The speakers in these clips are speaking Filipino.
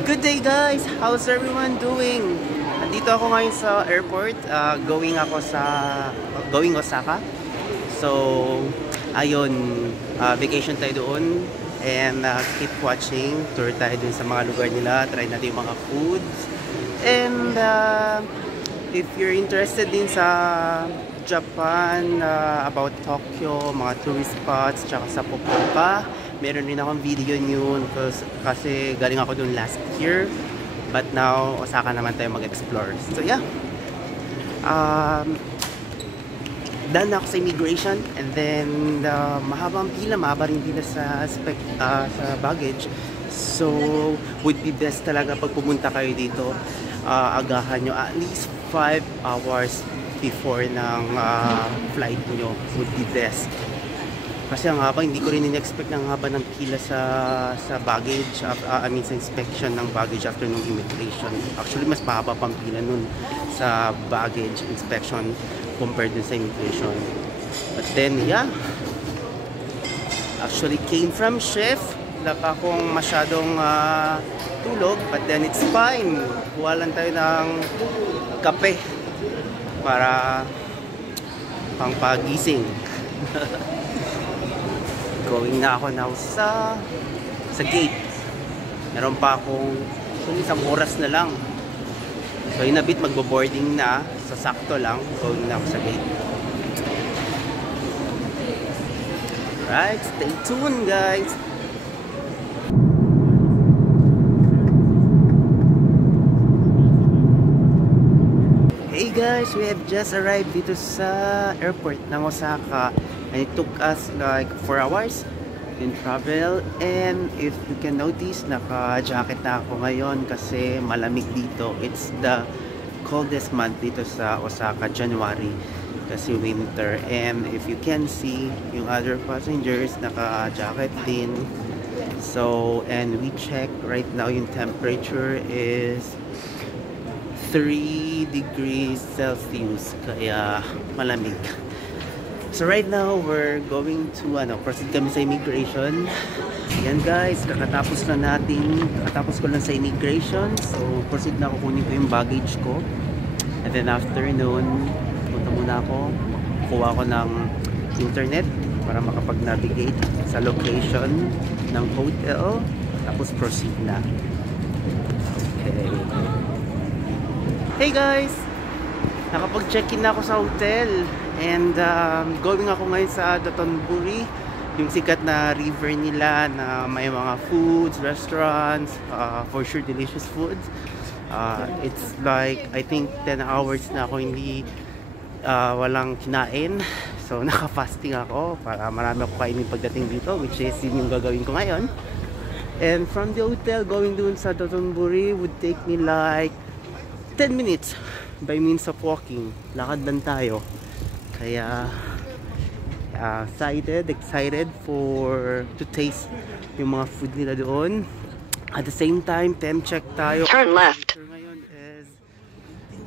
Good day guys! How's everyone doing? Nandito ako ngayon sa airport. Going Osaka. So, ayun, vacation tayo doon. And keep watching. Tour tayo dun sa mga lugar nila. Try natin yung mga foods. And if you're interested din sa Japan, about Tokyo, mga tourist spots, tsaka sa Fukuoka, meron rin akong video yun kasi galing ako dun last year. But now, Osaka naman tayo mag-explore. So yeah, done ako sa immigration, and then mahaba rin pila sa baggage. So would be best talaga pag pumunta kayo dito, agahan nyo at least 5 hours before ng flight nyo would be best. Kasi ang haba, hindi ko rin in-expect ng haba ng pila sa baggage, sa inspection ng baggage after ng immigration. Actually, mas mahaba pang pila nun sa baggage inspection compared dun sa immigration. But then, yeah, actually came from shift. Wala pa akong masyadong tulog, but then it's fine. Kuha lang tayo ng kape para pangpagising. Going na ako now sa gate. Meron pa akong isang oras na lang. So in a bit magbo-boarding na. So sakto lang. Going na ako sa gate. Right, stay tuned guys. Hey guys, we have just arrived dito sa airport ng Osaka. And it took us like 4 hours in travel. And if you can notice, naka-jacket na ako ngayon kasi malamig dito. It's the coldest month dito sa Osaka, January, kasi winter. And if you can see, yung other passengers naka-jacket din. So, and we check right now, yung temperature is 3 degrees Celsius, kaya malamig. So right now, we're going to proceed kami sa immigration. Yan guys, kakatapos ko lang sa immigration. So proceed na ako, kunin ko yung baggage ko. And then after noon, punta muna ako, kuha ko ng internet para makapag-navigate sa location ng hotel. Tapos proceed na. Okay. Hey guys! Nakapag-check-in na ako sa hotel. And going ako ngayon sa Dotonbori, yung sikat na river nila na may mga foods, restaurants, for sure delicious foods. It's like, I think 10 hours na ako hindi walang kinain. So naka-fasting ako para marami ako kainin pagdating dito, which is yun yung gagawin ko ngayon. And from the hotel, going dun sa Dotonbori would take me like 10 minutes by means of walking. Lakad lang tayo. Kaya excited to taste yung mga food nila doon. At the same time, temp check tayo. Turn left. Ngayon is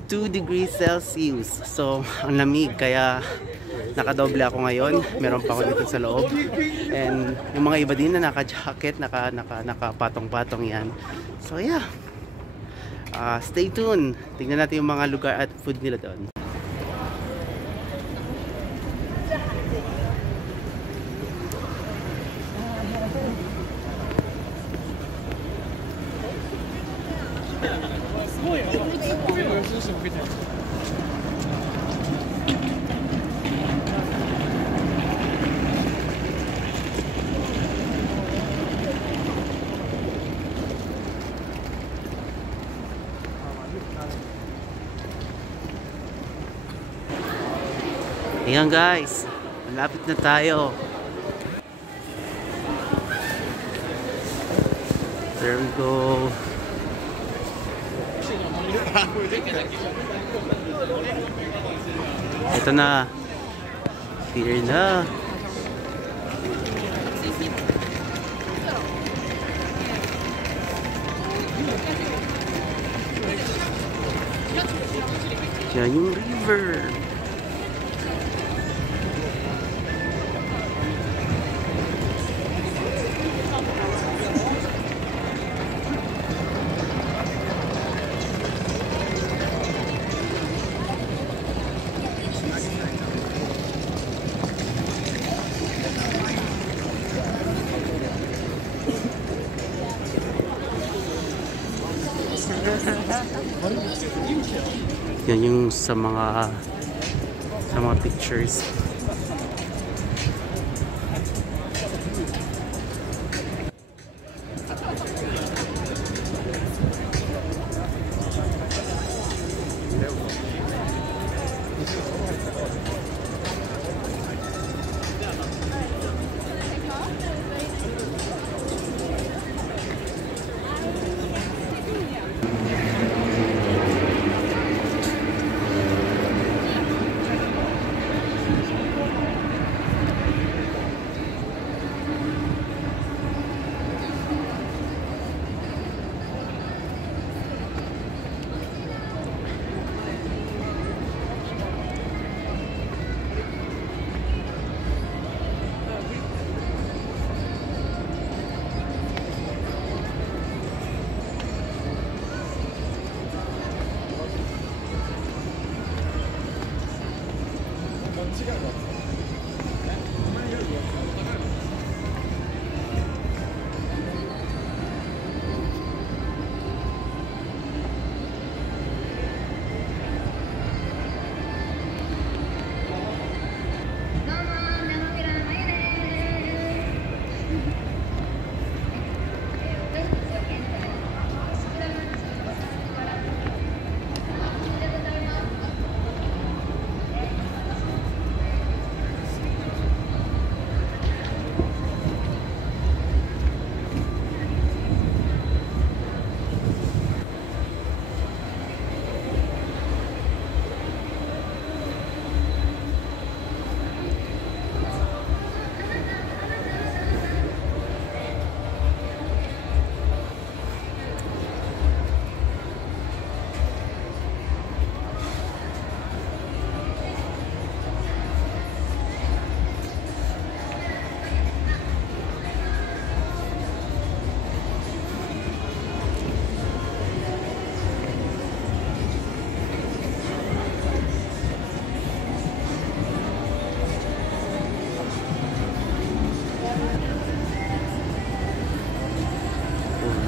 2 degrees Celsius. So, ang lamig. Kaya nakadoble ako ngayon. Meron pa ako dito sa loob. And yung mga iba din na naka-jacket, nakapatong-patong yan. So, yeah. Stay tuned. Tingnan natin yung mga lugar at food nila doon. Ayan guys, malapit na tayo. There we go. Ito na. Here na. Yan yung river. Yan yung sa mga pictures.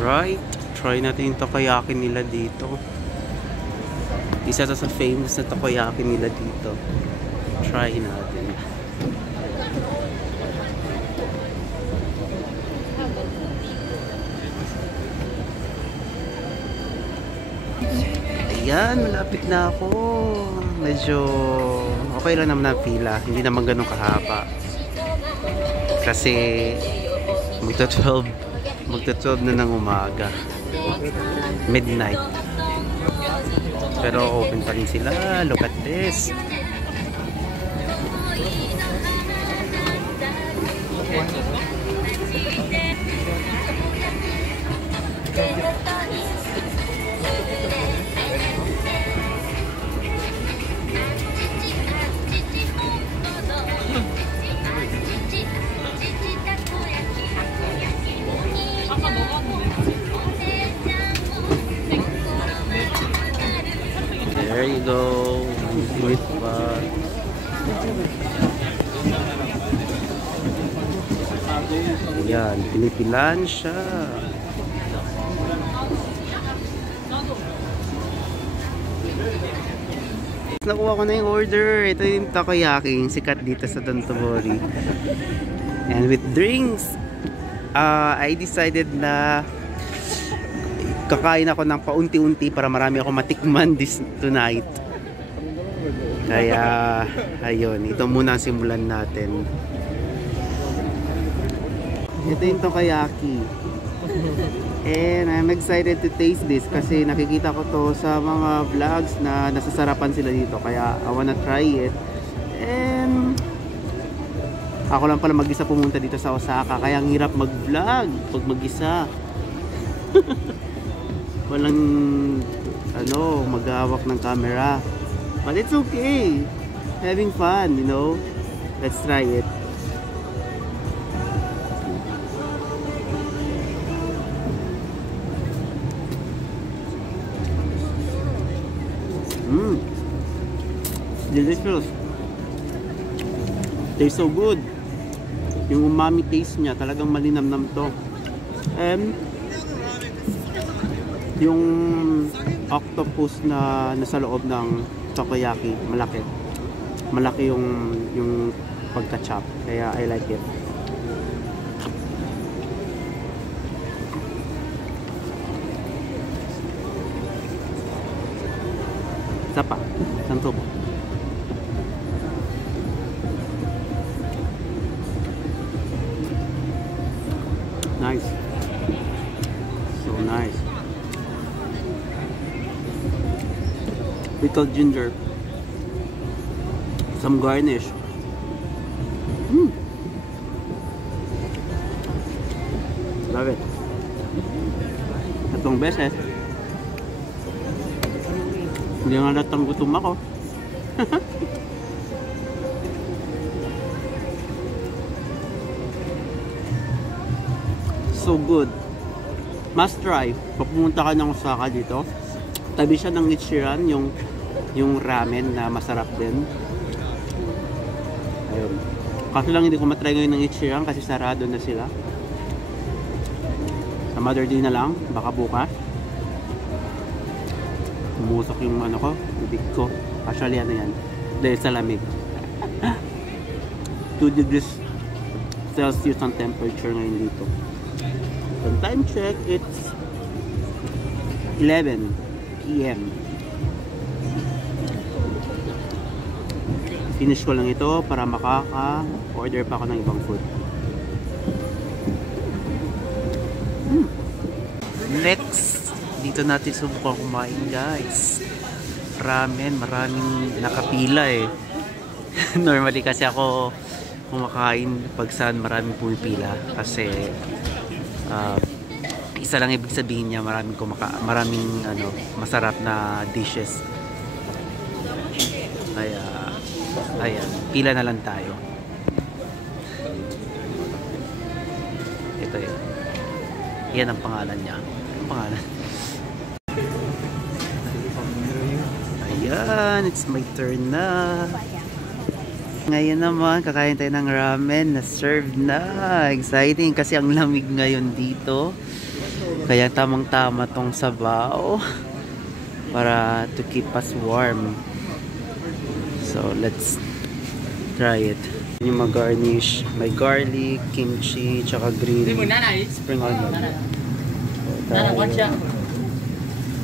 Right, try natin yung takoyaki nila dito. Isa sa famous na takoyaki nila dito. Try natin. Ayan, malapit na ako. Medyo okay lang naman na pila. Hindi naman ganun kahaba. Kasi magta-12 na ng umaga. Midnight. Pero open pa rin sila. Look at this. There you go. Wait pa. Yan, pinipilan siya. Nakuha ko na yung order. Ito yung takoyaki, yung sikat dito sa Dotonbori. And with drinks, I decided na kakain ako ng paunti-unti para marami ako matikman tonight. Kaya, ayun, ito muna ang simulan natin. Ito yung takoyaki. And I'm excited to taste this kasi nakikita ko to sa mga vlogs na nasasarapan sila dito. Kaya I wanna try it. And ako lang pala mag-isa pumunta dito sa Osaka. Kaya ang hirap mag-vlog pag mag-isa. Walang maghahawak ng camera. But it's okay. Having fun, you know. Let's try it. Delicious. Tastes so good. Yung umami taste niya talagang malinamnam to. Yung octopus na nasa loob ng takoyaki, malaki. Malaki yung pagka-chop. Kaya I like it. Isa pa. Isang tubo. Nice. So nice. Pickled ginger. Some garnish. Love it. Tatlong beses. Hindi nga natang gutom ako. So good. Must try. Pag pumunta ka ng Osaka dito, tabi siya ng Nichiran, yung ramen na masarap din. Ayun. Kaso lang hindi ko matry ngayon ng Nichiran kasi sarado na sila. Sa Mother Day na lang, baka bukas. Umusok yung ano ko, bibig ko. Actually ano yan, dahil sa lamig. 2 degrees Celsius ang temperature ngayon dito. So time check, it's 11 PM. Finish ko lang ito para makaka-order pa ako ng ibang food. Next, dito natin subukan kumain guys. Ramen, maraming nakapila eh. Normally kasi ako kumakain pag saan maraming pumipila kasi isa lang ibig sabihin niya maraming ano, masarap na dishes. Kaya ayan, pila na lang tayo. Ito yun. Yan ang pangalan niya. Ang pangalan. Ayan, it's my turn na. Ngayon naman, kakain tayo ng ramen na served na. Exciting kasi ang lamig ngayon dito. Kaya tamang-tama tong sabaw para to keep us warm. So, let's try it. Yung mag-garnish, may garlic, kimchi, tsaka green spring onion.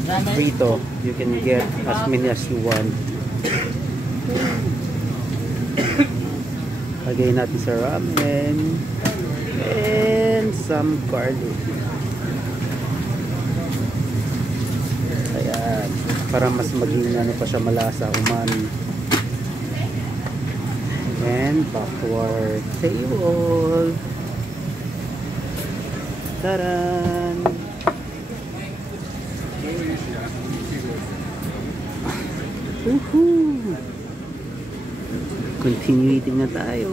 So, Rito, you can get as many as you want. Lagay natin sa ramen and some garlic. Ayan, para mas maging ano pa siya, malasa, umami. And back to our table. Taran! Woohoo! Continue eating na tayo.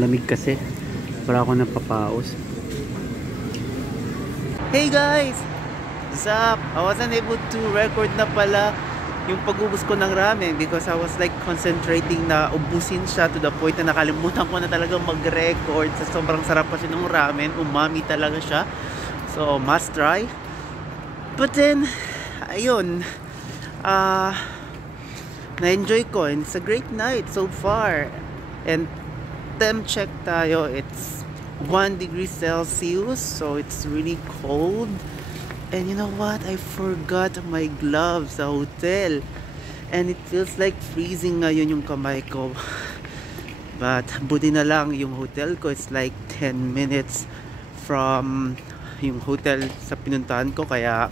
Lamig kasi. Para ako napapaos. Hey guys! What's up? I wasn't able to record na pala yung pag-ubos ko ng ramen because I was like concentrating na ubusin siya to the point na nakalimutan ko na talaga mag-record sa sobrang sarap kasi ng ramen. Umami talaga siya. So, must try. But then, ayun. Na-enjoy ko and it's a great night so far. And temp check tayo, it's 1 degree Celsius, so it's really cold. And you know what? I forgot my gloves sa hotel. And it feels like freezing ngayon yung kamay ko. But buti na lang yung hotel ko, it's like 10 minutes from yung hotel sa pinuntahan ko. Kaya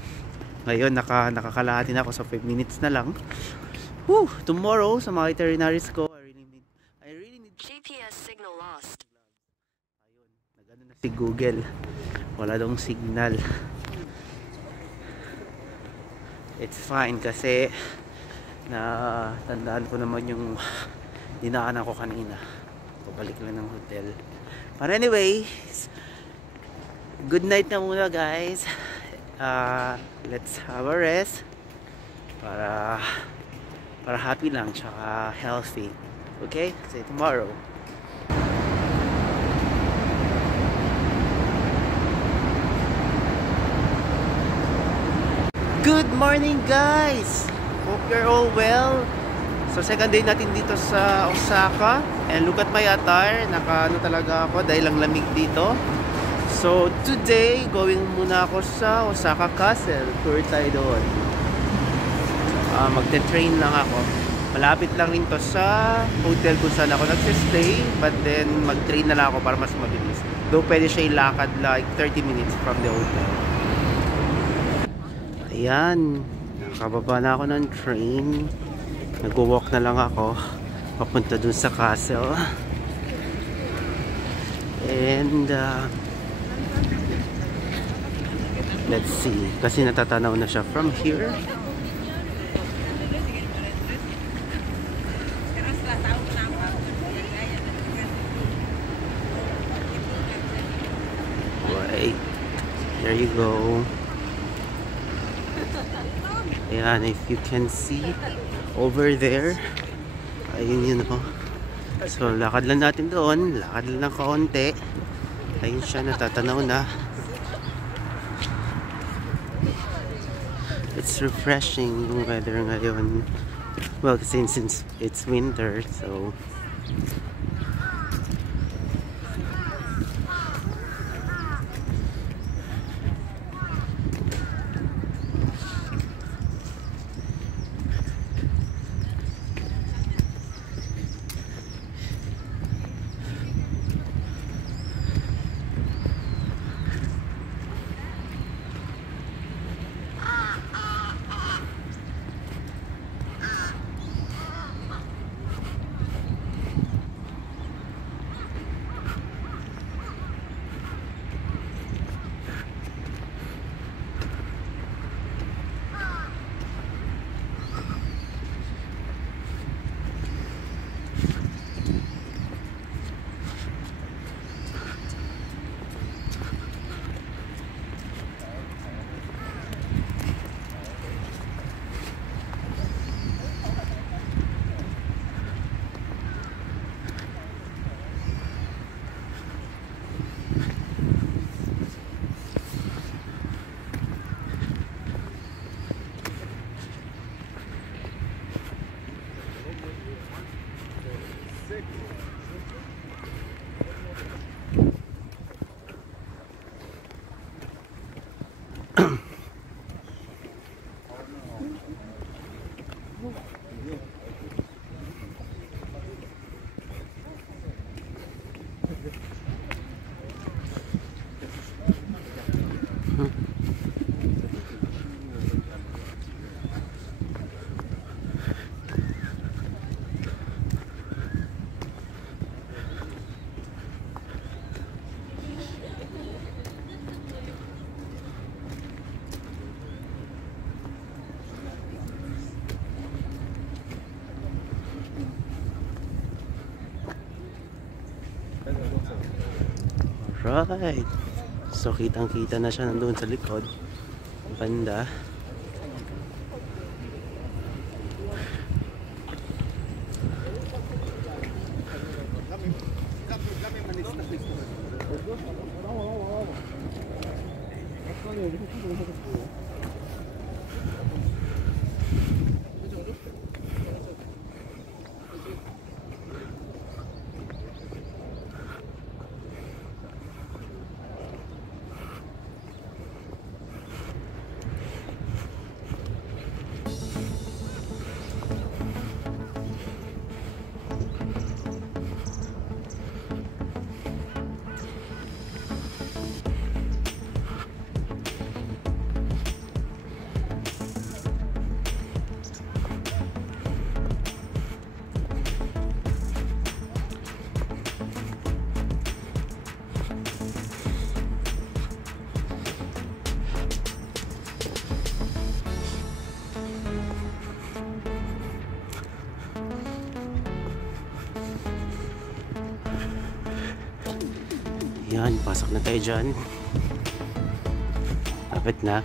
ngayon nakakalahati na ako sa 5 minutes na lang. Whew, tomorrow sa mga itineraries ko, I really need GPS signal lost. Ayun, nagano na si Google. Wala daw signal. It's fine kasi na tandaan ko naman yung dinaanan ko kanina. Pabalik lang ng hotel. But anyway, good night na muna guys. Let's have a rest para happy lang tsaka healthy. Okay? See you tomorrow. Good morning guys! Hope you're all well. So second day natin dito sa Osaka. And look at my attire. Naka talaga ako dahil ang lamig dito. So today, going muna ako sa Osaka Castle. Tour tayo doon. Magte-train lang ako. Malapit lang rin to sa hotel kung saan ako nagsistay. But then mag-train na lang ako para mas mabilis. Though pwede siya ilakad like 30 minutes from the hotel. Ayan, nakababa na ako ng train. Nag-walk na lang ako papunta dun sa castle. And let's see, kasi natatanaw na siya from here. Wait, there you go. Ayan, if you can see over there, ayun yun o. So lakad lang natin doon, lakad lang ng kaunti. Ayun siya, natatanaw na. It's refreshing yung weather ngayon. Well, since it's winter, so right. So kitang-kita na siya nandoon sa likod. Banda. Yan, pasok na tayo dyan. Lapit na.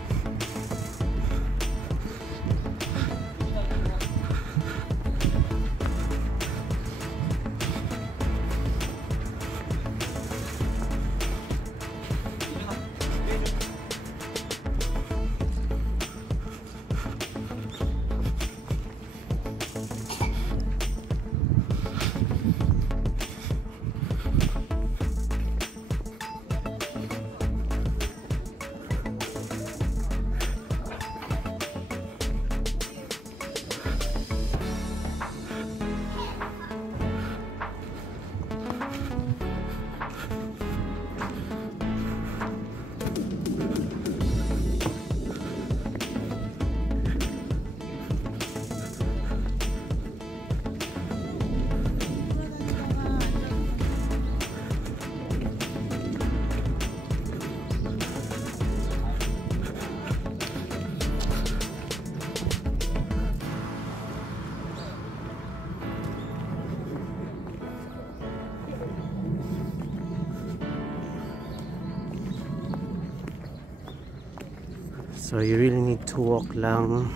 So you really need to walk lang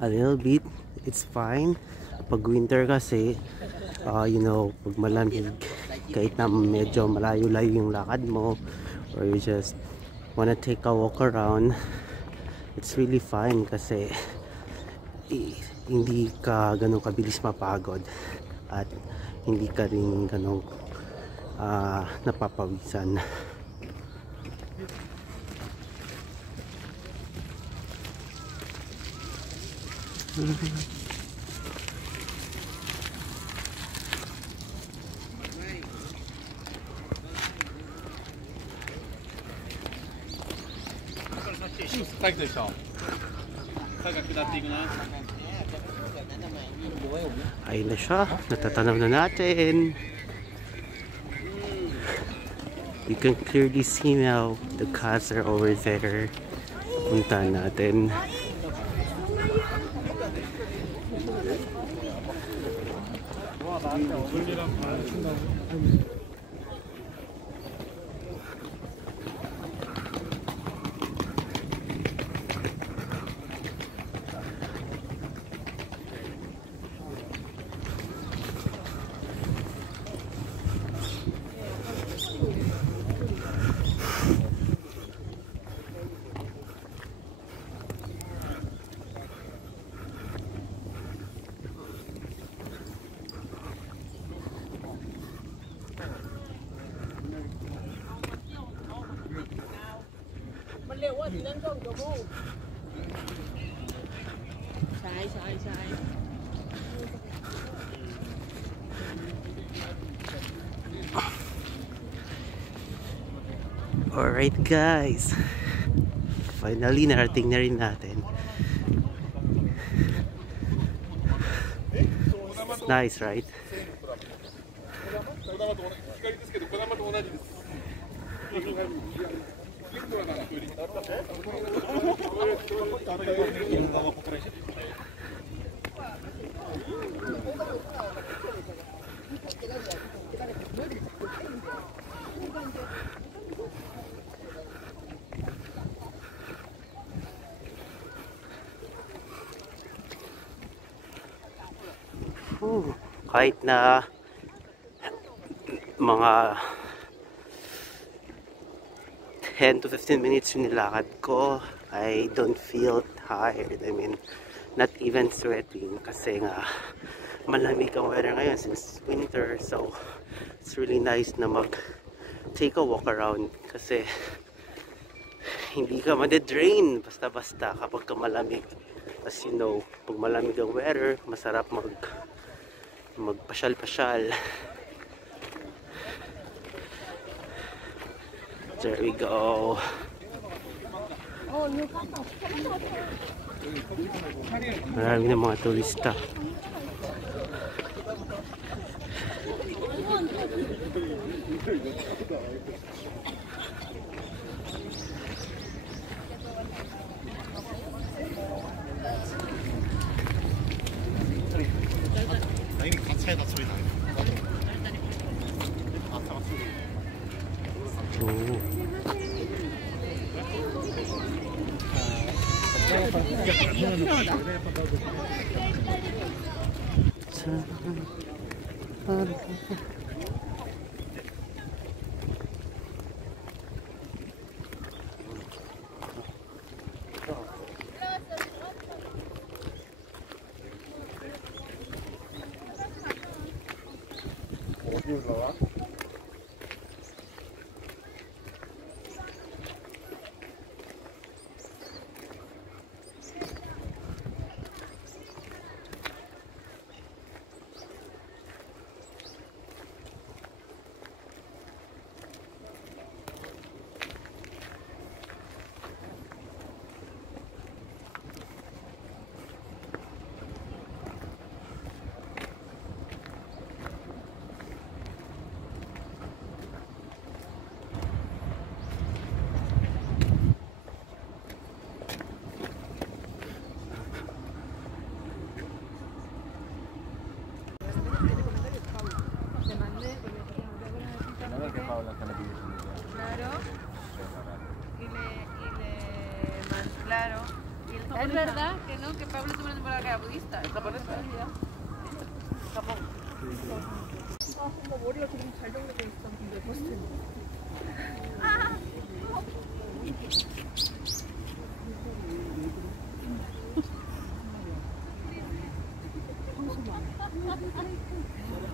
a little bit. It's fine. Pag winter kasi, you know, pag malamig, kahit na medyo malayo-layo yung lakad mo, or you just wanna take a walk around, it's really fine kasi hindi ka ganun kabilis mapagod at hindi ka rin ganun napapawisan. Ayun na siya, natatanaw na natin. You can clearly see now the cats are over there. Punta natin. Alright guys, finally narating na rin natin. It's nice, right? Kahit na mga 10 to 15 minutes yung nilakad ko, I don't feel tired. I mean, not even sweating kasi nga malamig ang weather ngayon since winter. So it's really nice na take a walk around kasi hindi ka made-drain basta-basta kapag ka malamig. As you know, pag malamig ang weather, masarap magpasyal-pasyal. There we go. Marami na mga turista. claro. Es verdad que no, que Pablo tuvo una temporada que era budista. ¿Es japonesa? Japón. 머리가 되게 잘 정리돼 있어. 근데 버스트.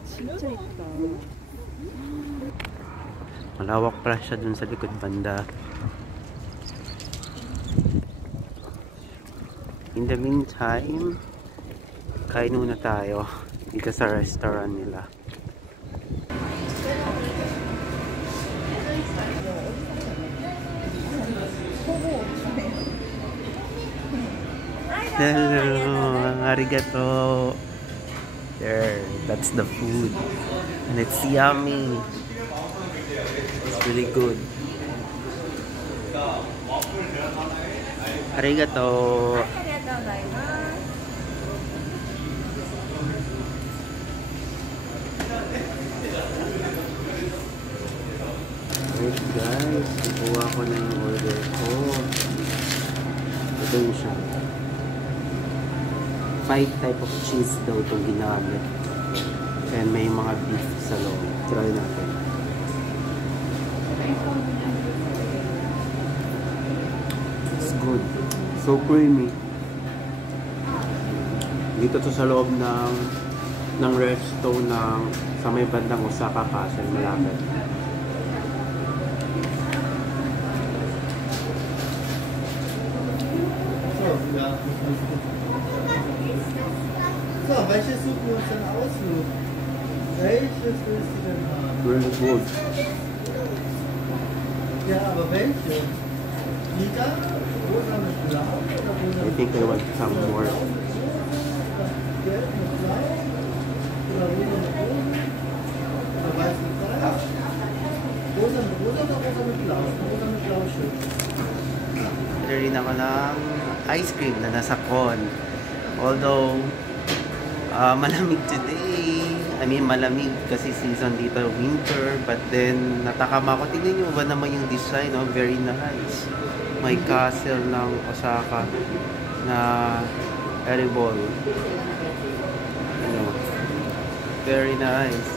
진짜 예쁘다. Malawak pala siya dun sa likod banda. In the meantime, kain muna tayo dito sa restaurant nila. Hello, arigato. There, that's the food. And it's yummy. It's really good. Arigato. Alright guys, nakuha ko na yung order ko. Ito yun siya. 5 type of cheese daw itong ginamit. And may mga beef sa loob. Try natin. It's good. So creamy. Dito to sa loob ng resto ng sa may bandang Osaka Castle, malapit. So, welche suchen wir uns denn aussuchen? Welches willst du denn haben? Really good. Ja, aber welche? Lila? Rosa mit Blau? Oder rosa I think I want some more. Gelb mit Blau? Oder rosa mit Rot? Oder weiß mit Weiß? Rosa mit Rosa oder rosa mit Blau? Rosa mit Blau schön. Order rin ako ng ice cream na nasa cone. Although, malamig today. I mean, malamig kasi season dito, winter. But then, natakam ako. Tingnan nyo ba naman yung design, no? Very nice. May castle ng Osaka na edible. You know, very nice.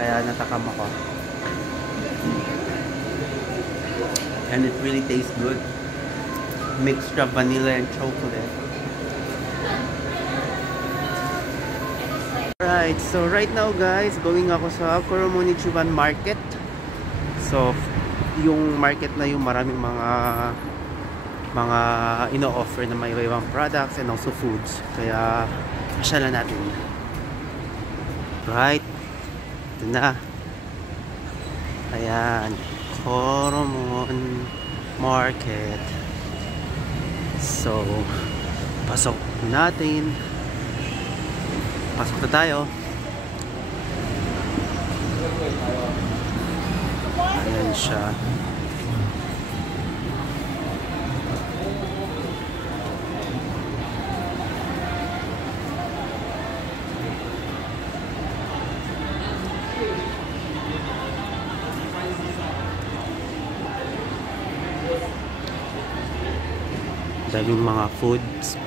Kaya natakam ako. And it really tastes good. Mixture of vanilla and chocolate. Right, so right now guys, going ako sa Koromon Ichiban Market. So, yung market na yung maraming mga ino-offer na may iba-ibang products and also foods. Kaya, pasyalan natin. Right, ito na. Ayan, Koromon Market. So, pasok natin. Pasok na tayo. Ayan siya. Daming mga foods.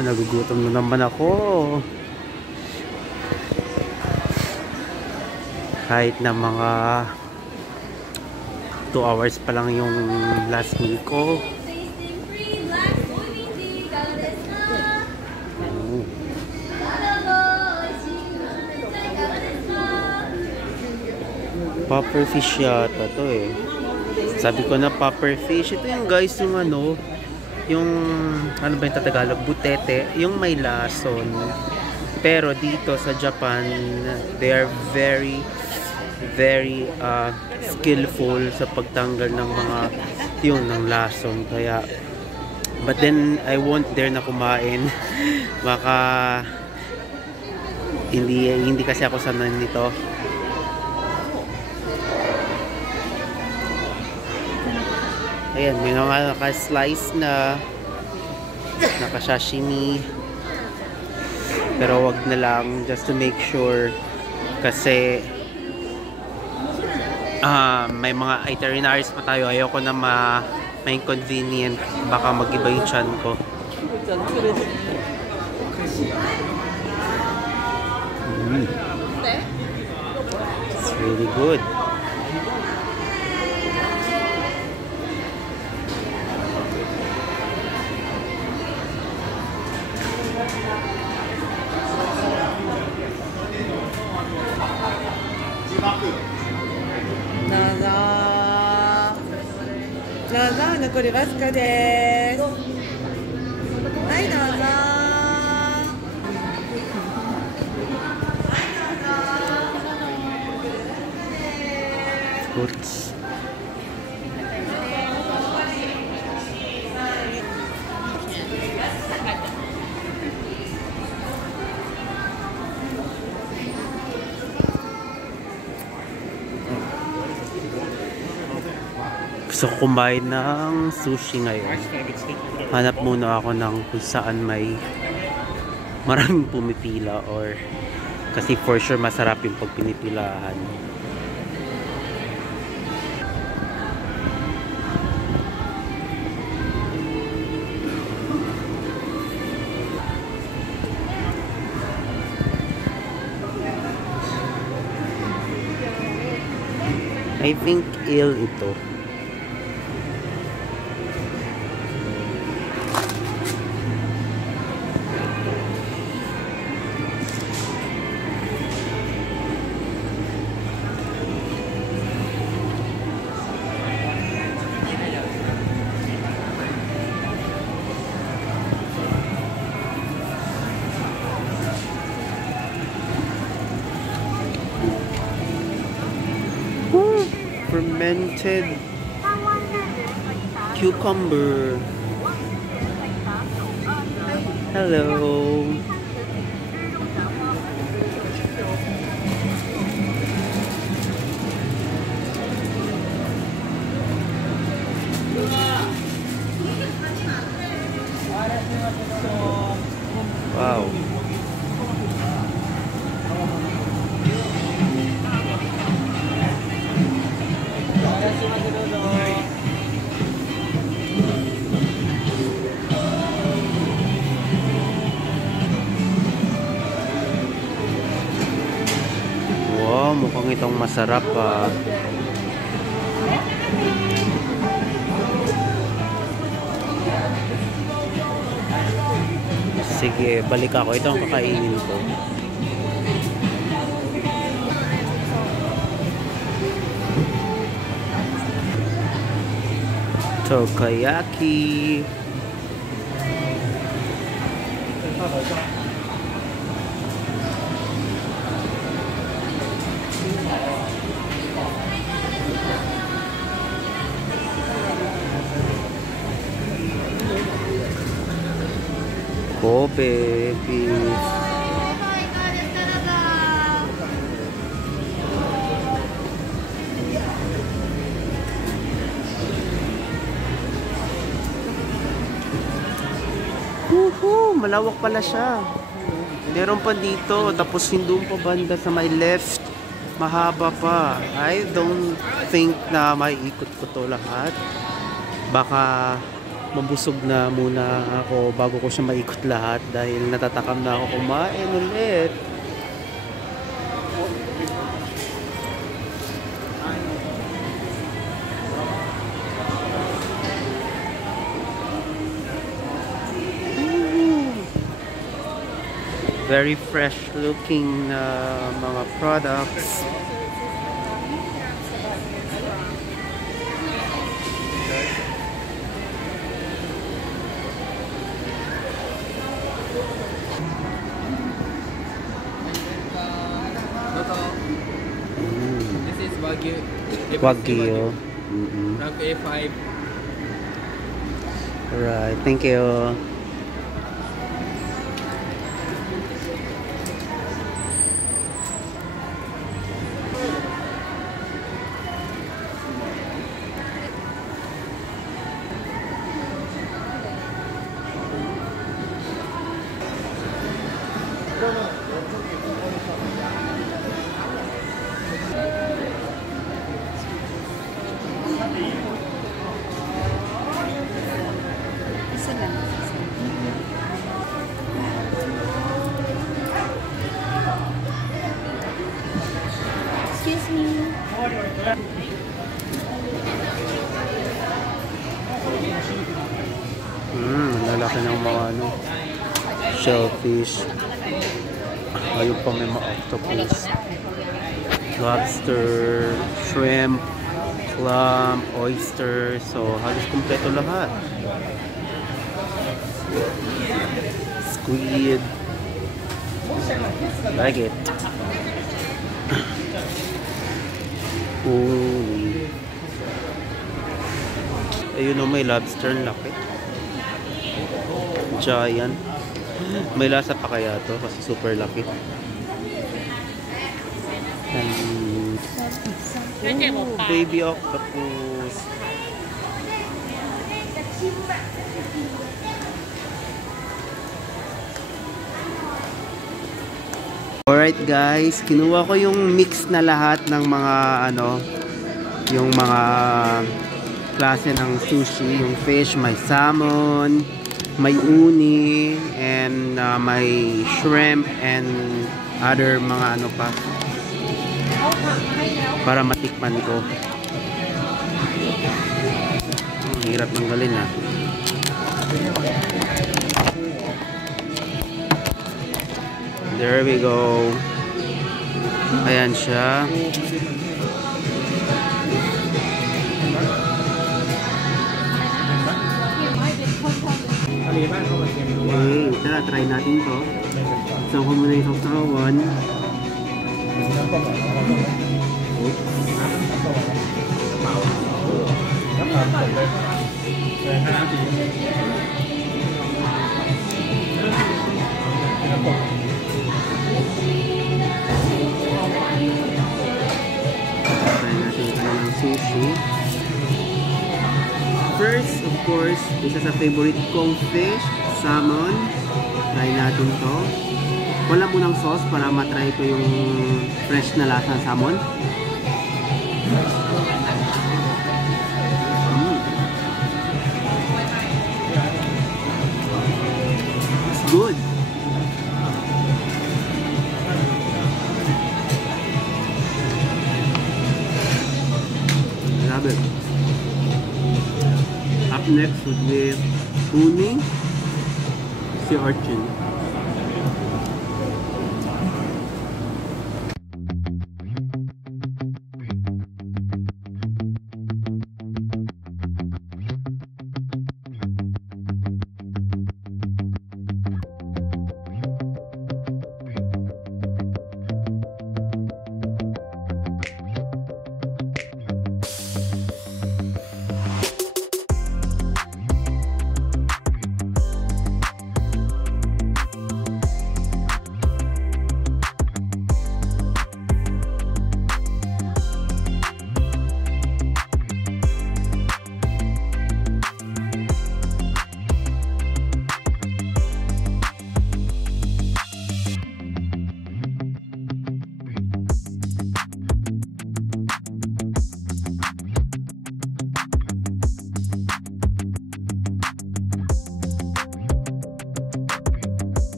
nagugutom na naman ako. Kahit na mga 2 hours pa lang yung last meal ko. Puffer fish yata to eh. Sabi ko na puffer fish. Ito yung guys, yung ano, yung ano ba yung Tagalog? Butete. Yung may lason. Pero dito sa Japan, they are very skillful sa pagtanggal ng mga yun, ng lason. Kaya, but then I won't dare na kumain. Baka hindi kasi ako sanay nito. Ayan, may mga naka-slice na naka-sashimi. Pero wag na lang, just to make sure. Kasi may mga itineraries pa tayo. Ayoko na ma-inconvenient. Baka mag-iba yung chan ko. It's really good.残りわずかです。はいどうぞ。Fruits. Gusto ko kumain ng sushi ngayon. Hanap muna ako ng kung saan may maraming pumipila or kasi for sure masarap yung pag pinipilahan. I think ill ito. Fermented cucumber. Hello. Wow. Wow, mukhang itong masarap ah. Sige, balik ako. Ito ang kakainin ko. Takoyaki. Kobe beef. Malawak pala siya. Meron pa dito, tapos hindi pa banda sa may left. Mahaba pa. I don't think na may ikot ko to lahat. Baka mabusog na muna ako bago ko siya maikot lahat dahil natatakam na ako kumain ulit. Very fresh looking mga products. This is Wagyu. Wagyu. Rank A5. Alright, thank you. Excuse me. Lalaki ng mga ano, shellfish. Ayun pa may mga octopus, lobster, shrimp, clam, oyster. So halos kumpleto lahat. Squid. Like it. Holy. Ayun o, may lobster, laki. Giant. May lasa pa kaya to kasi super laki. And baby octopus. Alright guys, kinuha ko yung mix na lahat ng mga ano, yung mga klase ng sushi, yung fish, may salmon, may uni, and may shrimp and other mga ano pa para matikman ko. Ang hirap tanggalin ah. There we go. Ayan siya. Okay, tara, try natin to. So, kung muna yung sausawan. Try natin ito ng sushi. First, of course, isa sa favorite kong fish, salmon. Try natin to. Wala munang sauce para matry ko yung fresh na lasa ng salmon. It's good. Love it. Up next would be uni, sea urchin.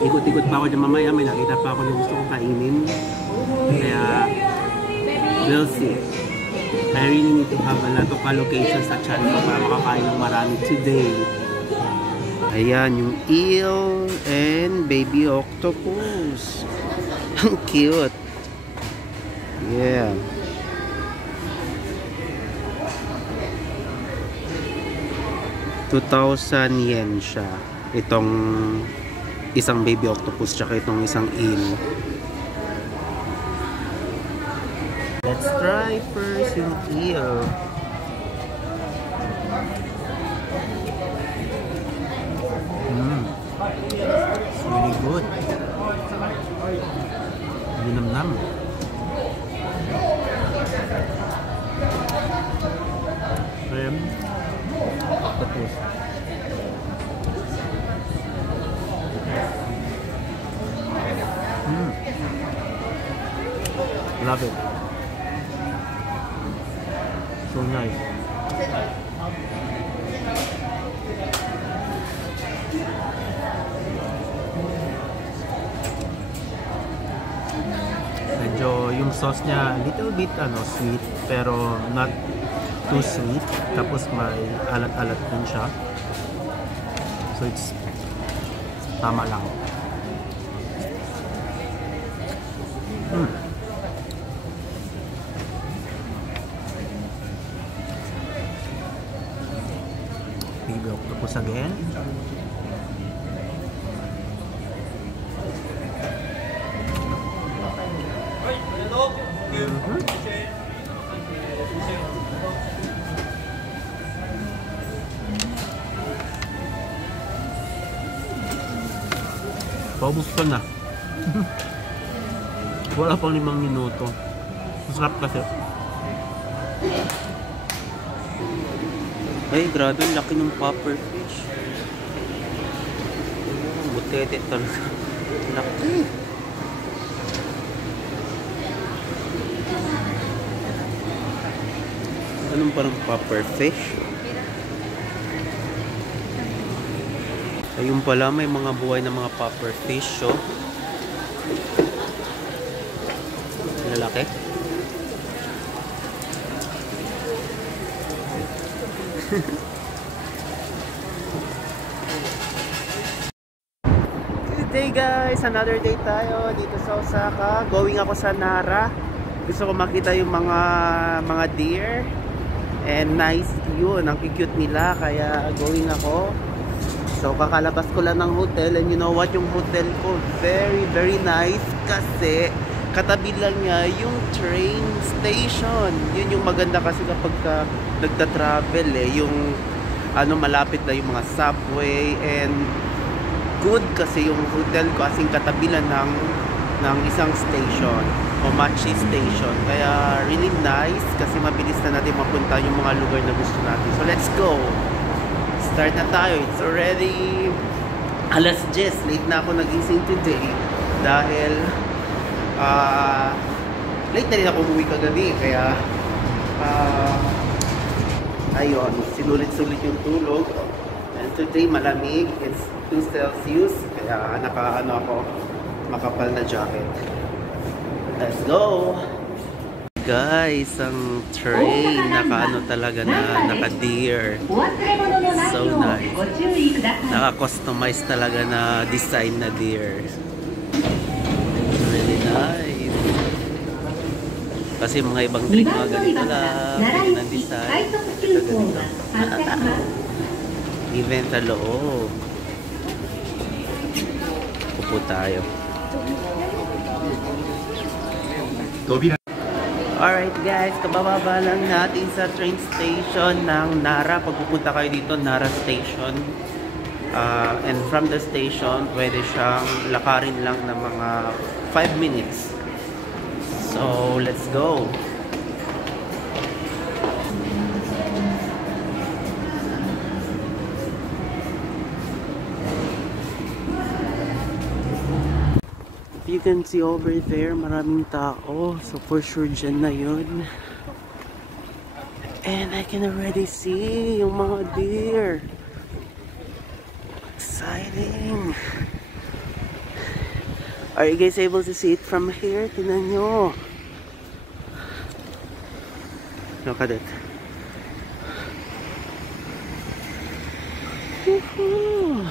Ikot-ikot pa ako dyan mamaya. May nakita pa ako na gusto kong kainin. Kaya, we'll see. I really need to have a lot of allocations sa channel para makakain ng marami today. Ayan, yung eel and baby octopus. Ang cute. Yeah. ₱2,000 siya. Itong isang baby octopus tsaka itong isang eel. Let's try first yung eel. It's really good. Linamnam. Ayan. Octopus. Love it. So nice. Medyo yung sauce niya little bit sweet pero not too sweet. Tapos may alat-alat din siya. So it's tama lang. Baby octopus again. Paubos ko na. Wala pang 5 minuto. Masarap kasi. Ay, grabe, laki ng popper fish. Butete talaga. Laki. Anong parang popper fish? Ayun pala, may mga buhay na mga popper fish, oh. Lalaki. Good day guys! Another day tayo dito sa Osaka. Going ako sa Nara. Gusto ko makita yung mga deer. And nice yun. Ang cute nila. Kaya going ako. So kakalabas ko lang ng hotel. And you know what? Yung hotel ko very very nice. Kasi katabi lang niya yung train station. Yun yung maganda kasi kapag nagta-travel yung malapit na yung mga subway. And good kasi yung hotel ko asing katabi lang ng isang station, Omachi Station. Kaya really nice kasi mabilis na natin mapunta yung mga lugar na gusto natin. So let's go! Start na tayo. It's already 10:00. Late na ako nagising today dahil late na rin ako umuwi kagabi. Kaya ayun, sinulit-sulit yung tulog. And today malamig. It's 2 Celsius. Kaya ako, makapal na jacket. Let's go! Guys, ang train talaga na naka-deer. So nice. Naka-customize talaga na design na deer. Really nice. Kasi mga ibang train mga ganito lang. Ganyan ang design. Ito ganito. Even sa loob. Upo tayo. Alright guys, kabababa lang natin sa train station ng Nara. Pag pupunta kayo dito, Nara Station. And from the station, pwede siyang lakarin lang ng mga 5 minutes. So, let's go! You can see over there, maraming tao. So for sure dyan na yun. And I can already see yung mga deer. Exciting. Are you guys able to see it from here? Tingnan nyo. Look at it. Woohoo!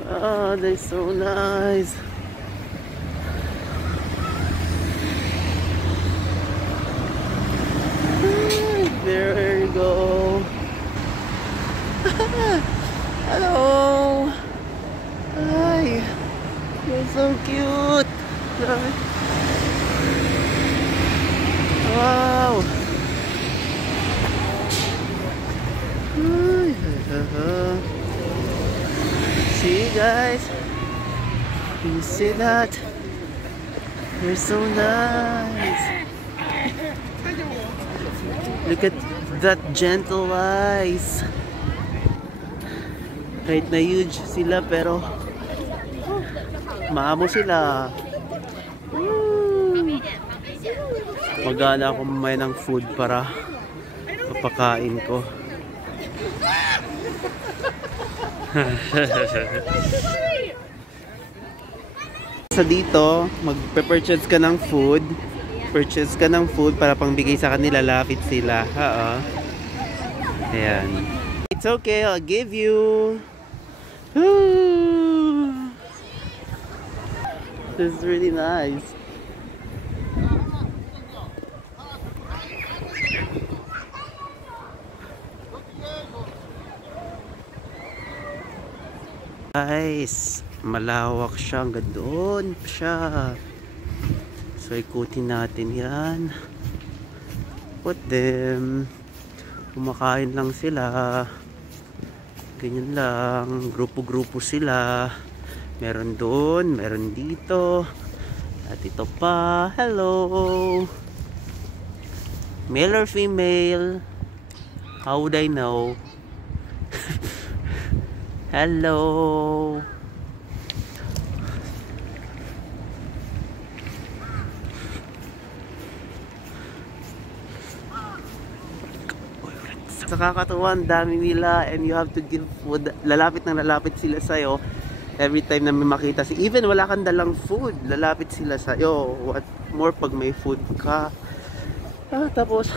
Oh, they're so nice. There you go. Hello. Hi. You're so cute. Wow. See guys? You see that? They're so nice. Look at that gentle eyes. Kahit na huge sila pero maamo sila. Magana ako mamaya ng food para mapakain ko. Sa dito, mag-purchase ka ng food. Purchase ka ng food para pangbigay sa kanila, lapit sila. Ayan. It's okay, I'll give you. This is really nice. Guys, malawak siya, hanggang doon siya. So ikutin natin yan. Put them. Kumakain lang sila. Ganyan lang. Grupo-grupo sila. Meron doon, meron dito. At ito pa. Hello. Male or female? How would I know? Hello. Sa kakatuwa, ang dami nila and you have to give food. Lalapit na lalapit sila sa'yo every time na may makita. Even wala kang dalang food, lalapit sila sa'yo. What more pag may food ka. Tapos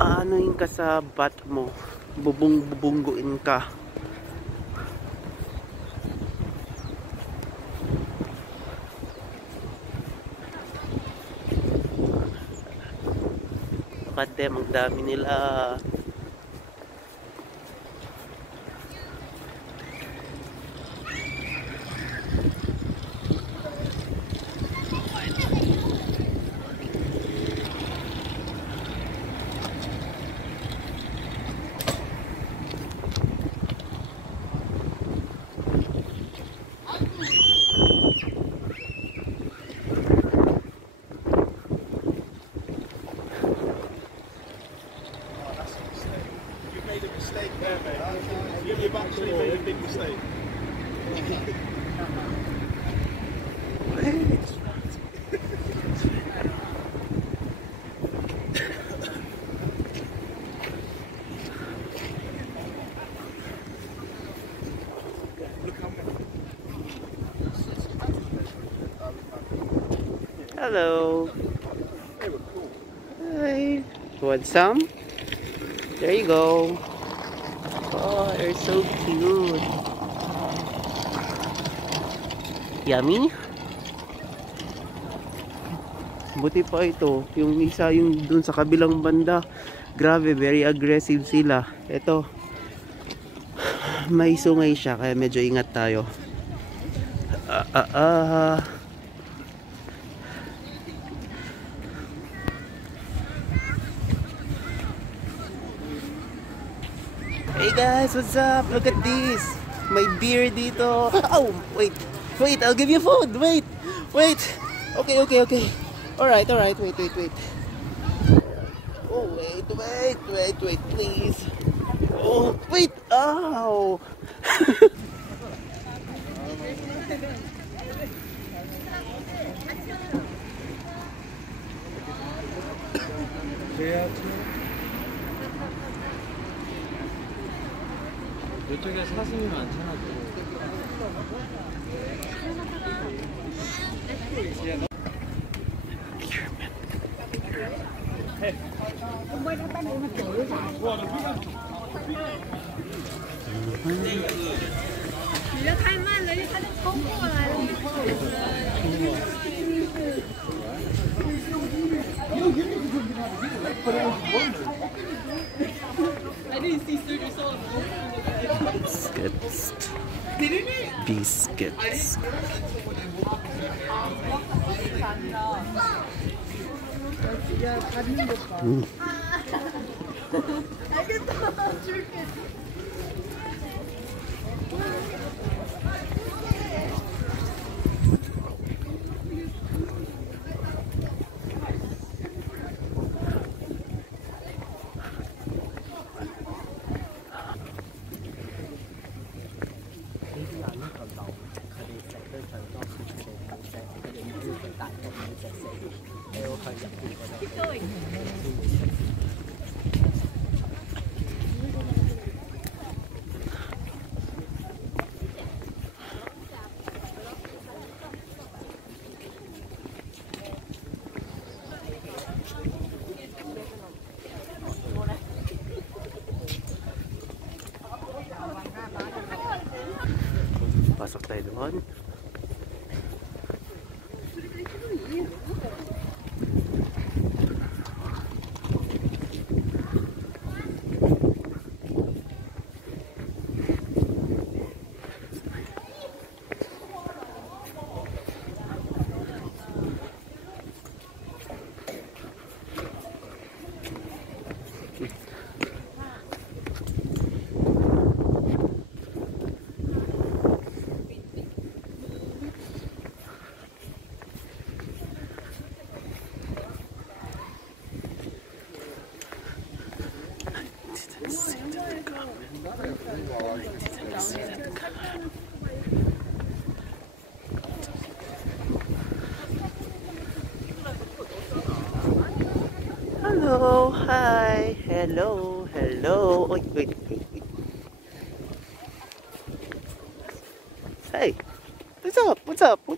anoin ka sa bat mo. Bubungguin ka. Pati ang dami nila. You've actually made a big mistake. Hello. Hi. Want some? There you go. Oh, they're so cute. Yummy? Buti pa ito. Yung isa yung dun sa kabilang banda. Grabe, very aggressive sila. Ito. May sungay siya kaya medyo ingat tayo. Hey guys, what's up? Look at this. May beer dito. Oh, wait. Wait, I'll give you food. Wait. Wait. Okay. Alright. Wait. Oh, wait, please. Oh, wait. Ow. 이쪽에 사슴이 많잖아. 你这太慢了，你还得冲过来。I didn't see soja sauce. Biscuits. Pasok tayo doon. Hello, hi, hello. Wait. Hey, what's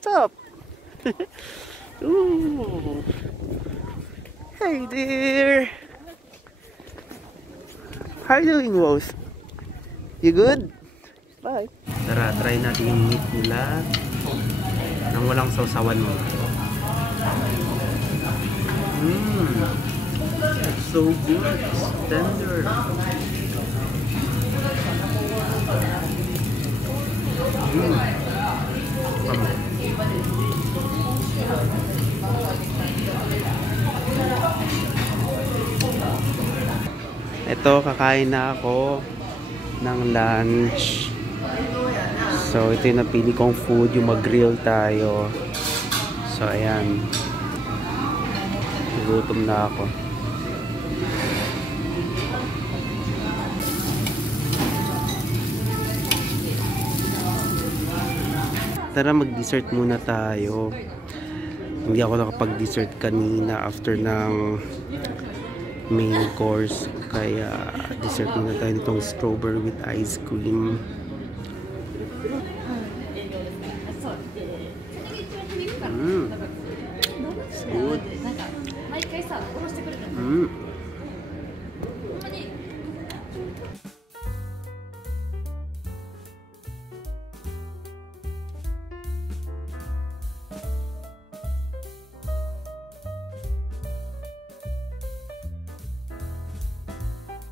up? Ooh. Hey there. How are you doing, Rose? You good? Bye. Tara, try natin yung meat nila nang walang sausawan mo. It's so good. It's tender. Ito, kakain na ako ng lunch. So, ito yung napili kong food, yung mag-grill tayo. So, ayan. Gutom na ako. Tara, mag-dessert muna tayo. Hindi ako nakapag-dessert kanina after ng main course. Kaya dessert muna tayo nitong strawberry with ice cream. It's good.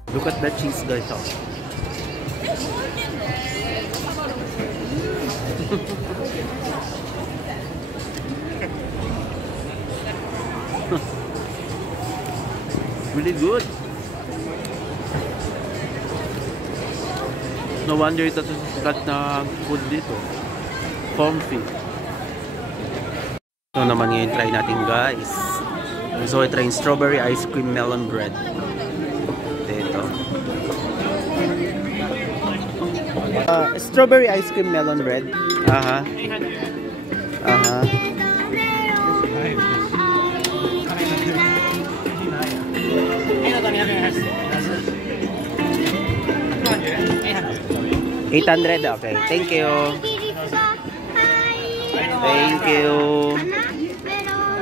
Look at that cheese, guys. Really good. No wonder ito sa sikat na food dito. Comfy. Ito naman ngayon try natin, guys. So I try yung strawberry ice cream melon bread. Strawberry ice cream melon bread. Aha. 800. Okay. Thank you. Thank you.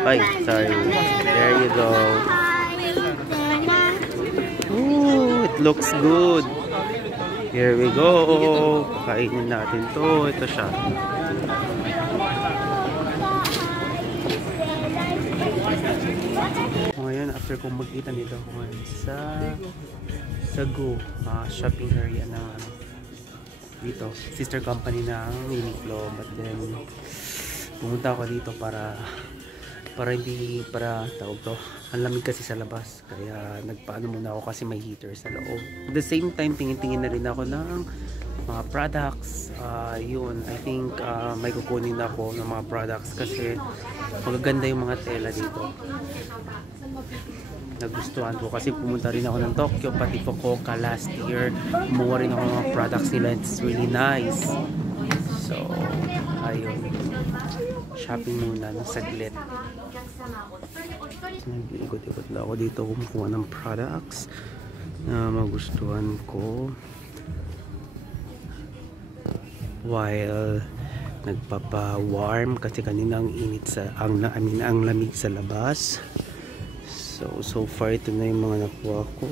Ay, sorry. There you go. looks good. Here we go. Pakainin natin to. Ito siya. Ngayon, after kong magkita nito ako ngayon sa Go, shopping area na dito, sister company ng Uniqlo. But then pumunta ako dito para tawag to, ang lamig kasi sa labas, kaya nagpaano muna ako kasi may heater sa loob. At the same time, tingin-tingin na rin ako ng mga products. Yun, I think may kukunin ako ng mga products kasi magaganda yung mga tela dito. Nagustuhan ko kasi pumunta rin ako ng Tokyo, pati Fukuoka last year. Kumuha rin ako ng mga products nila. It's really nice. So ayun, shopping muna ng saglit. Ikot-ikot lang ako dito kumukuha ng products na magustuhan ko while nagpapa-warm kasi kanina ang init sa ang lamig sa labas. So far ito na yung mga nakuha ko.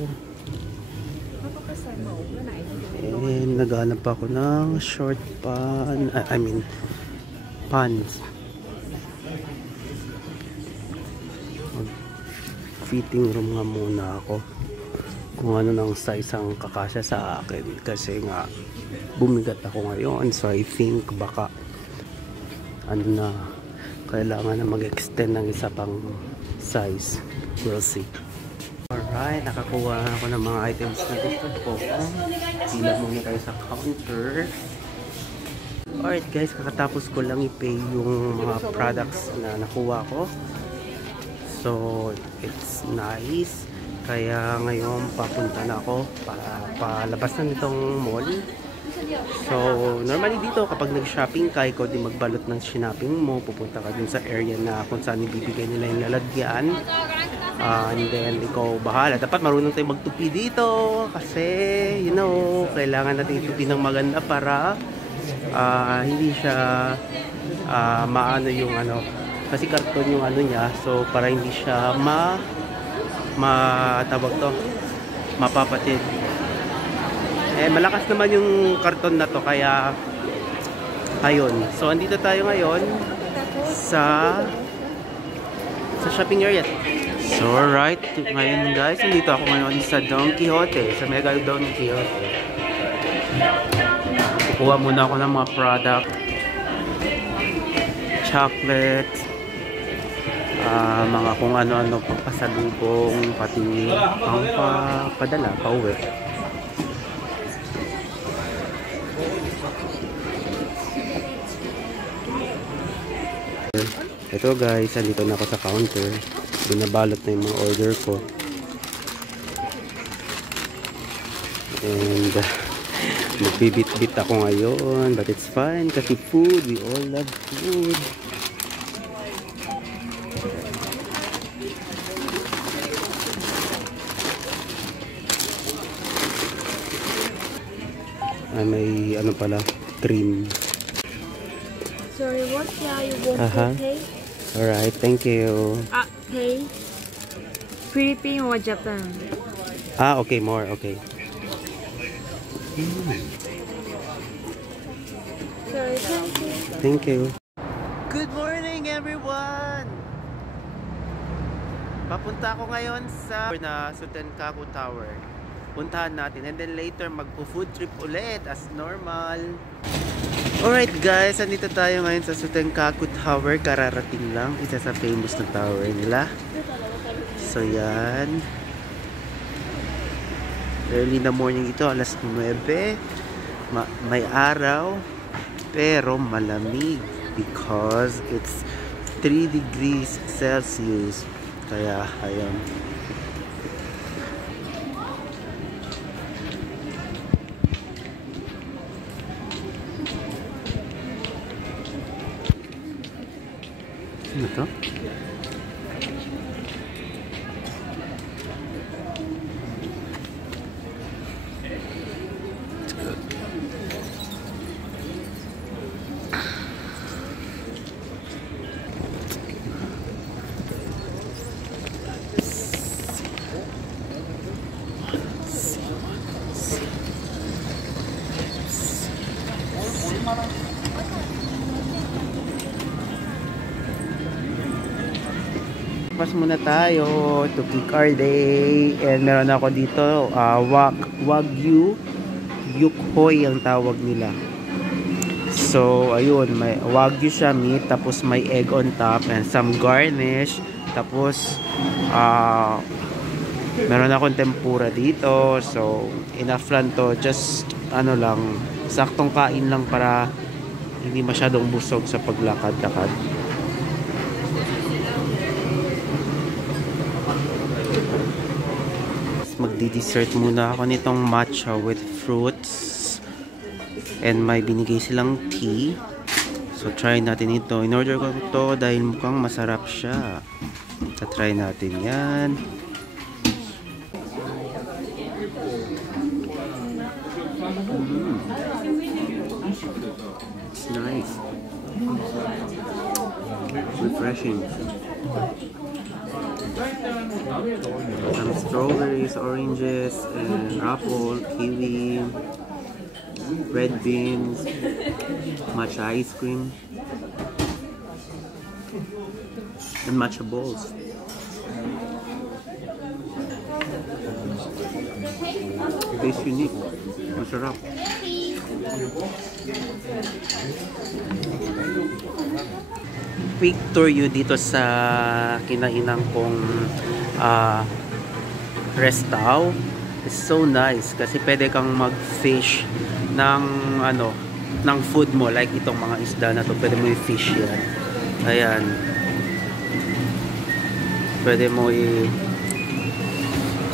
And naghanap ako ng short pants. Fitting room nga muna ako kung ano ng size ang kakasya sa akin kasi nga bumigat ako ngayon, so I think baka kailangan na mag-extend ng isa pang size. We'll see. Alright, nakakuha ako ng mga items na gusto ko. Pila muna tayo sa counter. Alright guys, kakatapos ko lang i-pay yung mga products na nakuha ko. So, it's nice. Kaya ngayon papunta na ako palabas na nitong mall. So, normally dito kapag nag-shopping ka, ikaw din magbalot ng shopping mo, pupunta ka dun sa area na kung saan ibibigay nila yung lalagyan. And then ikaw bahala. Dapat marunong tayo magtupi dito kasi you know, kailangan natin itupi ng maganda para hindi siya maano yung kasi karton yung niya, so para hindi siya matawag to, mapapatid. Malakas naman yung karton na to, kaya ayun. So andito tayo ngayon sa shopping area. So alright, ngayon guys, nandito ako ngayon sa Don Quijote, sa Mega Don Quijote. Kukuha muna ako ng mga product, chocolate, mga kung ano-ano pang pasalubong, pati pang padala, pauwi. Ito guys, andito na ako sa counter. Binabalot na yung mga order ko. And magbibit-bit ako ngayon, but it's fine kasi food, we all love food. May pala, cream. Sorry, what you want to pay? Alright, thank you. Pay? Philippines or Japan? Okay, more, okay. Sorry, thank you. Thank you. Good morning everyone! Papunta ako ngayon sa Sutenkaku Tower. Puntahan natin and then later magpo-food trip ulit as normal. Alright guys, andito tayo ngayon sa Sutenkaku Tower. Kararating lang, isa sa famous na tower nila. So yan, early na morning ito, alas 9. May araw pero malamig because it's 3 degrees Celsius. Kaya ayun, ano to? Pas muna tayo to pick our day. And meron ako dito, Wagyu Yukhoy ang tawag nila. So, ayun, may Wagyu siya meat, tapos may egg on top and some garnish. Tapos, meron akong tempura dito. So, enough lang to. Just, ano lang, saktong kain lang para hindi masyadong busog sa paglakad-lakad. Magdi-dessert muna ako nitong matcha with fruits. And may binigay silang tea. So, try natin ito. In-order ko ito dahil mukhang masarap siya. Try natin yan. It's nice. Refreshing. Some strawberries, oranges, and apple, kiwi, red beans, matcha ice cream, and matcha balls. Tastes unique. Masarap. Quick tour you dito sa kinainan kong restaw. It's so nice kasi pwede kang mag-fish ng ng food mo, like itong mga isda na to, pwede mo i-fish yan. Ayan. Pwede mo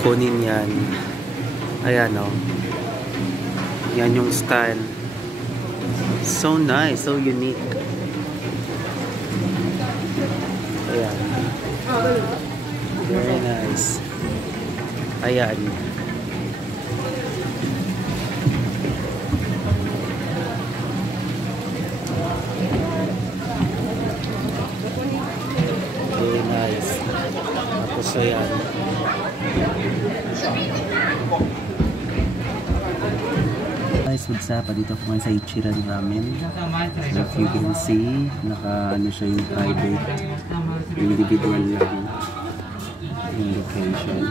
kunin yan. Ayan, oh. Yan yung style. So nice, so unique. Ayan. Very nice. Ayan. Very nice. Tapos ayan. Guys, what's up? Dito ako ngayon sa Ichiran Ramen. So if you can see, naka siya yung private, individual lang yung location.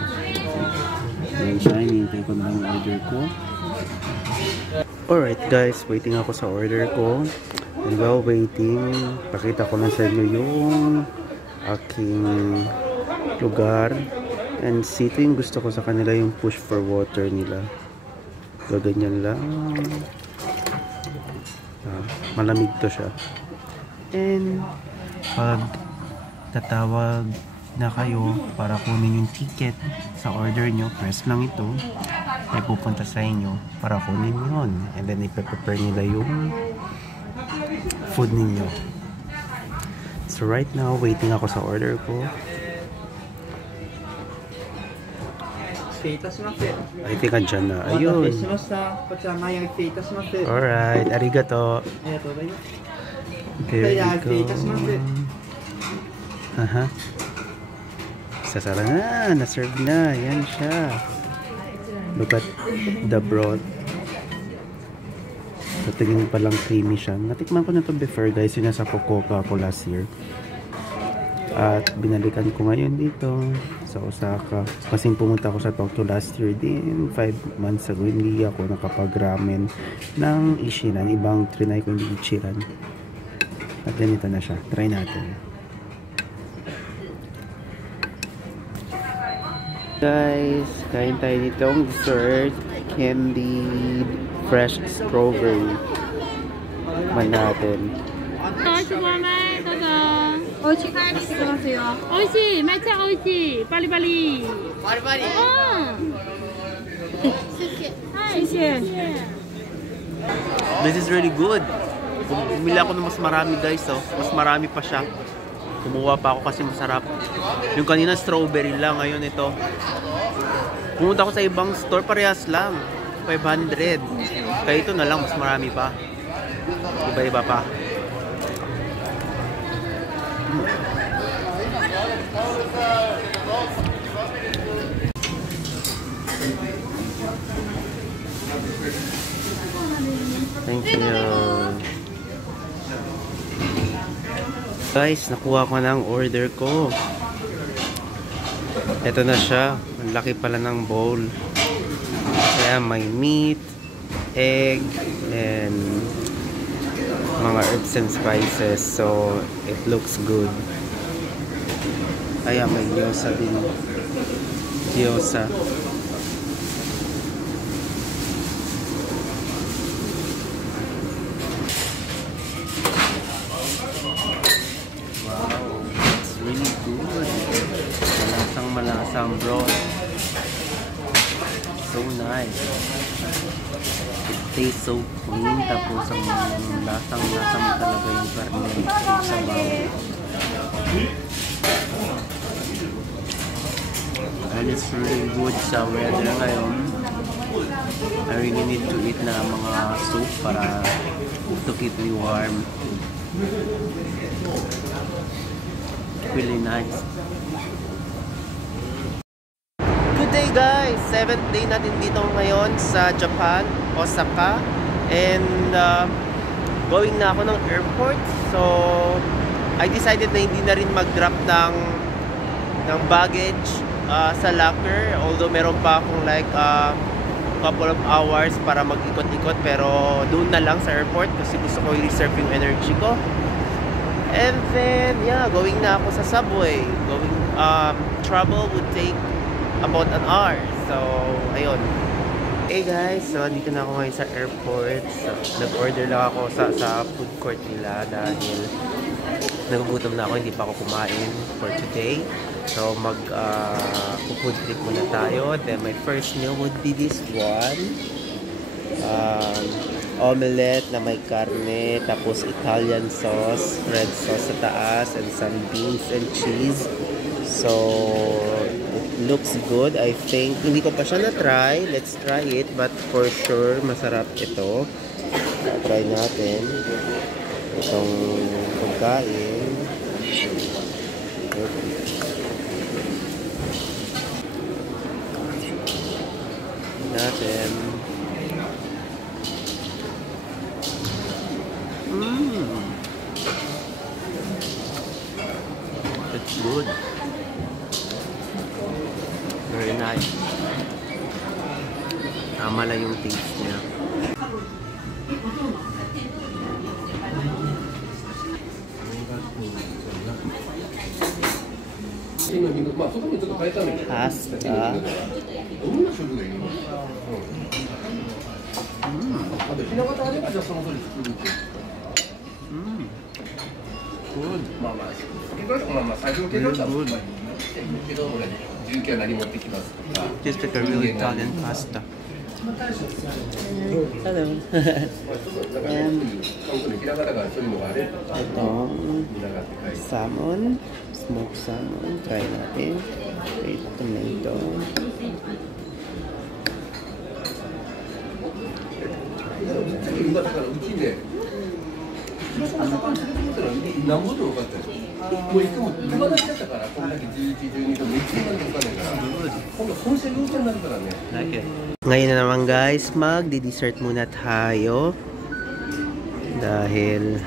Ayan siya, hinihintay ko na yung order ko. Alright guys, waiting ako sa order ko. And while waiting, pakita ko na sa inyo yung aking lugar. And ito yung gusto ko sa kanila, yung push for water nila. Gaganyan lang. Malamig to siya. And pag tatawag na kayo para kunin yung ticket sa order nyo, press lang ito. Ay pupunta sa inyo para kunin yun. And then ipe-prepare nila yung food ninyo. So right now, waiting ako sa order ko. I think andyan na. Ayun. Alright, arigato. There we go. Sasara na, na-serve na. Yan siya. Look at the broth. So, tingin pa lang creamy siya. Natikman ko na to before guys. Yun nasa Fukuoka ako last year. At binalikan ko ngayon dito sa Osaka. Kasi pumunta ako sa Tokyo last year din. 5 months ago, hindi ako nakapag-ramen ng Ichiran. Ibang trinay ko yung Ichiran. At ganito na siya. Try natin. Guys, kain tayo nitong dessert. Candied fresh strawberry. Man natin. お家帰りしてますよ。美味しい、めっちゃ美味しい。バリバリ。バリバリ。うん。谢谢。 This is really good. Bumili ako ng mas marami guys, oh. Mas marami pa siya. Kumuha pa ako kasi masarap. Yung kanina strawberry lang, ngayon ito. Pumunta ako sa ibang store, parehas lang. 500. Kaya ito na lang, mas marami pa. Iba-iba pa. Thank you. Guys, nakuha ko na ang order ko. Ito na siya. Ang laki pala ng bowl. Kaya may meat, egg, and mga herbs and spices. So, it looks good. Kaya may gyoza din. Gyoza. Wow, it's really good. Malasang broth. So nice. It tastes so clean. Tapos ang lasang-lasang talaga yung karne sa bawang. And it's really good sa weather ngayon. I really need to eat na mga soup para to keep me warm. Really nice. Good day guys! 7th day natin dito ngayon sa Japan, Osaka. And going na ako ng airport. So I decided na hindi na rin mag-drop ng baggage sa locker. Although meron pa akong like couple of hours para mag-ikot-ikot. Pero doon na lang sa airport kasi gusto ko i-reserve yung energy ko. And then yeah, going na ako sa subway. Travel would take about an hour. So, ayun. Hey guys, so dito na ako ngayon sa airport. So, nag-order lang ako sa food court nila dahil nagugutom na ako, hindi pa ako kumain for today. So, food trip muna tayo. Then, my first meal would be this one. Omelette na may karne, tapos Italian sauce, red sauce sa taas, and some beans and cheese. So, looks good. I think, hindi ko pa siya na-try. Let's try it. But for sure, masarap ito. Try natin. Itong pagkain. Natin. It's good. Very nice. Tama lang yung taste niya. Pasta. Good. Really good. Just like a really Italian pasta. Hello. Itong salmon, smoked salmon. Try natin. With tomato. Ngayon na naman guys, magdi-dessert muna tayo dahil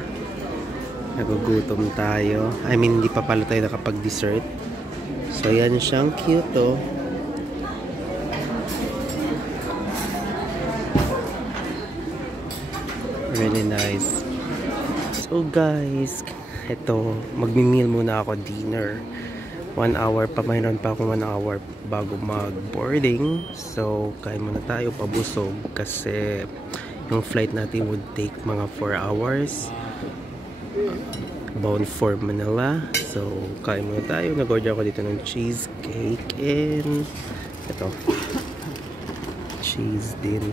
nagugutom tayo. I mean, hindi pa pala tayo nakapag-dessert. So yan siyang cute oh. Really nice. So guys, eto, magmi-meal muna ako, dinner. 1 hour pa, mayroon pa akong 1 hour bago mag-boarding. So, kain muna tayo, pabusog. Kasi yung flight natin would take mga 4 hours. Bound for Manila. So, kain muna tayo. Nag-order ako dito ng cheesecake. And, ito, cheese din.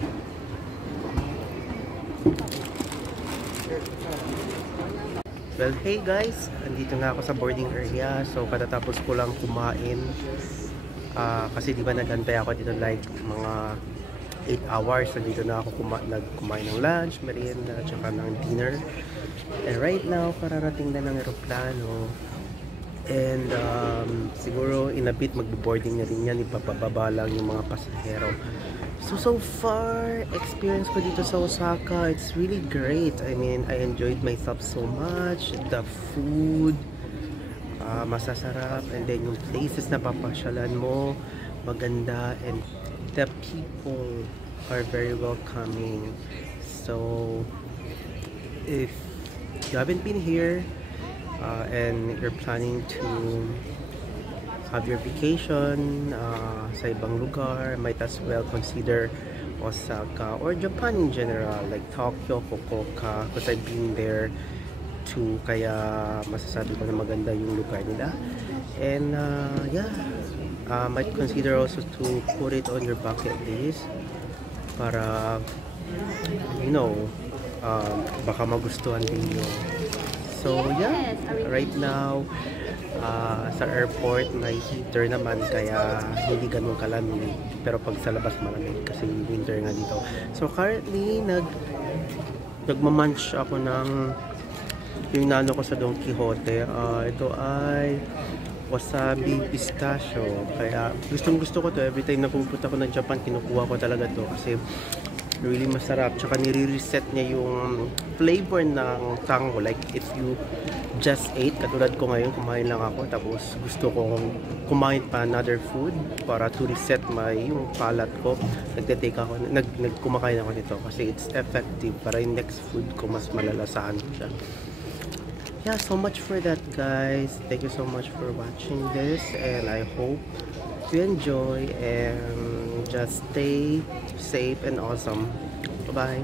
Well, hey guys, andito na ako sa boarding area. So, katatapos ko lang kumain. Kasi di ba nag-antay ako dito like mga 8 hours. So, dito na ako kumain ng lunch, merienda, tsaka ng dinner. And right now, kararating na ng aeroplano. And siguro in a bit magbo-boarding na rin yan. Ipapababa lang yung mga pasahero. So far, experience ko dito sa Osaka, it's really great. I mean, I enjoyed myself so much. The food, masasarap, and then yung places na papasyalan mo maganda, and the people are very welcoming. So if you haven't been here and you're planning to have your vacation sa ibang lugar, might as well consider Osaka or Japan in general, like Tokyo, Fukuoka, because I've been there too, kaya masasabi ko na maganda yung lugar nila. And yeah, might consider also to put it on your bucket list para, you know, baka magustuhan din yun. So yeah, right now sa airport may heater naman, kaya hindi ganun kalamig, pero pag sa labas malamig kasi winter nga dito. So currently nagmamunch ako ng yung nano ko sa Don Quijote. Ito ay wasabi pistachio, kaya gustong gusto ko to. Every time na pupunta ko ng Japan, kinukuha ko talaga to kasi really masarap, tsaka nire-reset niya yung flavor ng tango. Like if you just ate, katulad ko ngayon, kumain lang ako, tapos gusto kong kumain pa another food para to reset yung palate ko, kumakain ako nito kasi it's effective para yung next food ko mas malalasahan ko siya. Yeah, so much for that, guys. Thank you so much for watching this, and I hope you enjoy and just stay safe and awesome. Bye bye.